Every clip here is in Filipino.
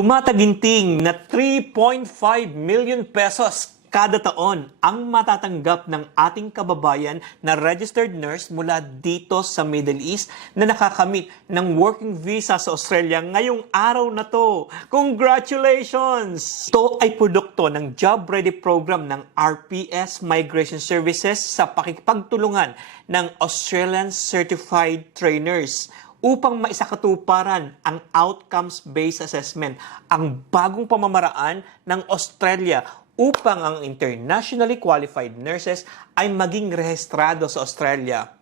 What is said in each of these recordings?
Tumataginting na 3.5 million pesos kada taon ang matatanggap ng ating kababayan na registered nurse mula dito sa Middle East na nakakamit ng working visa sa Australia ngayong araw na to. Congratulations! Ito ay produkto ng Job Ready program ng RPS Migration Services sa pakikipagtulungan ng Australian Certified Trainers upang maisakatuparan ang outcomes-based assessment, ang bagong pamamaraan ng Australia upang ang internationally qualified nurses ay maging rehistrado sa Australia.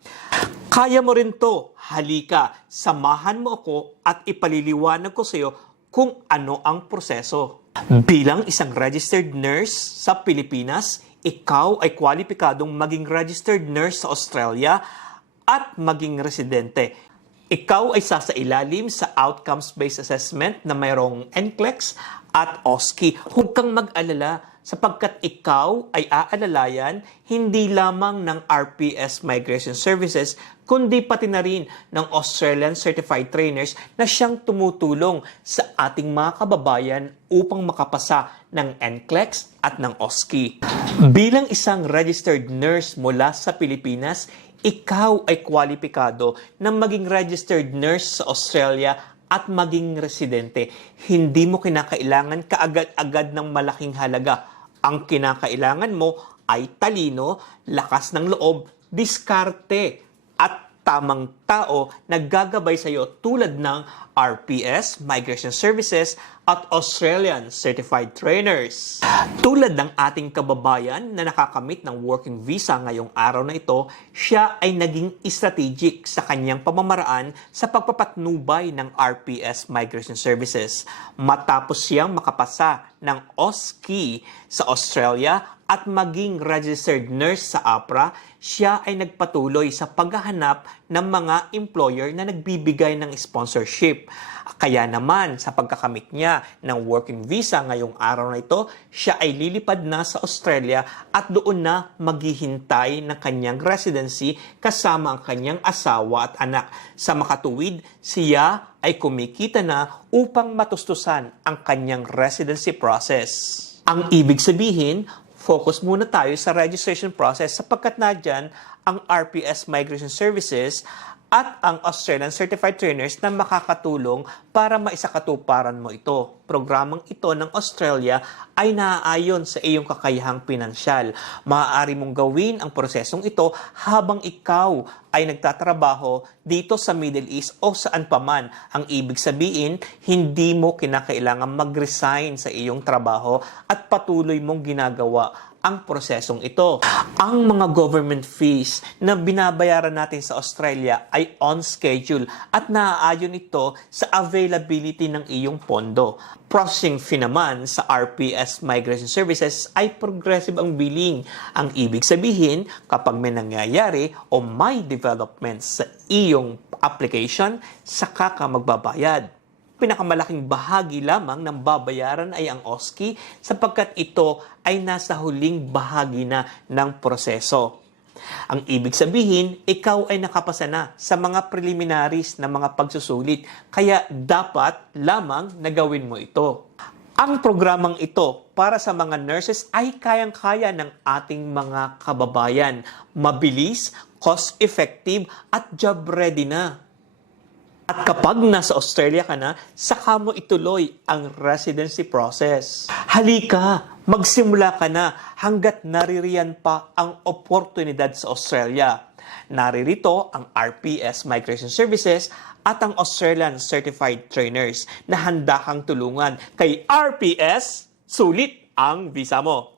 Kaya mo rin to. Halika, samahan mo ako at ipaliliwanag ko sa iyo kung ano ang proseso. Bilang isang registered nurse sa Pilipinas, ikaw ay kwalipikadong maging registered nurse sa Australia at maging residente. Ikaw ay sasailalim sa outcomes-based assessment na mayroong NCLEX at OSCE. Huwag kang mag-alala sapagkat ikaw ay aalalayan hindi lamang ng RPS Migration Services kundi pati na rin ng Australian Certified Trainers na siyang tumutulong sa ating mga kababayan upang makapasa ng NCLEX at ng OSCE. Bilang isang registered nurse mula sa Pilipinas, ikaw ay kwalipikado na maging registered nurse sa Australia at maging residente. Hindi mo kinakailangan kaagad-agad ng malaking halaga. Ang kinakailangan mo ay talino, lakas ng loob, diskarte, tamang tao na gagabay sa iyo tulad ng RPS, Migration Services, at Australian Certified Trainers. Tulad ng ating kababayan na nakakamit ng working visa ngayong araw na ito, siya ay naging strategic sa kanyang pamamaraan sa pagpapatnubay ng RPS Migration Services. Matapos siyang makapasa ng OSCE sa Australia at maging registered nurse sa APRA, siya ay nagpatuloy sa paghahanap ng mga employer na nagbibigay ng sponsorship. Kaya naman, sa pagkakamit niya ng working visa ngayong araw na ito, siya ay lilipad na sa Australia at doon na maghihintay ng kanyang residency kasama ang kanyang asawa at anak. Sa makatuwid, siya ay kumikita na upang matustusan ang kanyang residency process. Ang ibig sabihin, focus muna tayo sa registration process sapagkat nadyan ang RPS Migration Services at ang Australian Certified Trainers na makakatulong para maisakatuparan mo ito. Programang ito ng Australia ay naaayon sa iyong kakayahang pinansyal. Maaari mong gawin ang prosesong ito habang ikaw ay nagtatrabaho dito sa Middle East o saan paman. Ang ibig sabihin, hindi mo kinakailangan mag-resign sa iyong trabaho at patuloy mong ginagawa ang prosesong ito. Ang mga government fees na binabayaran natin sa Australia ay on schedule at naaayon ito sa availability ng iyong pondo. Processing fee naman sa RPS Migration Services ay progressive ang billing. Ang ibig sabihin, kapag may nangyayari o may developments sa iyong application, saka ka magbabayad pinakamalaking bahagi lamang ng babayaran ay ang OSCE sapagkat ito ay nasa huling bahagi na ng proseso. Ang ibig sabihin, ikaw ay nakapasa na sa mga preliminaries na mga pagsusulit, kaya dapat lamang na gawin mo ito. Ang programang ito para sa mga nurses ay kayang-kaya ng ating mga kababayan. Mabilis, cost-effective at job-ready na. At kapag nasa Australia ka na, saka mo ituloy ang residency process. Halika, magsimula ka na hanggat naririyan pa ang oportunidad sa Australia. Naririto ang RPS Migration Services at ang Australian Certified Trainers na handa kang tulungan kay RPS, sulit ang visa mo.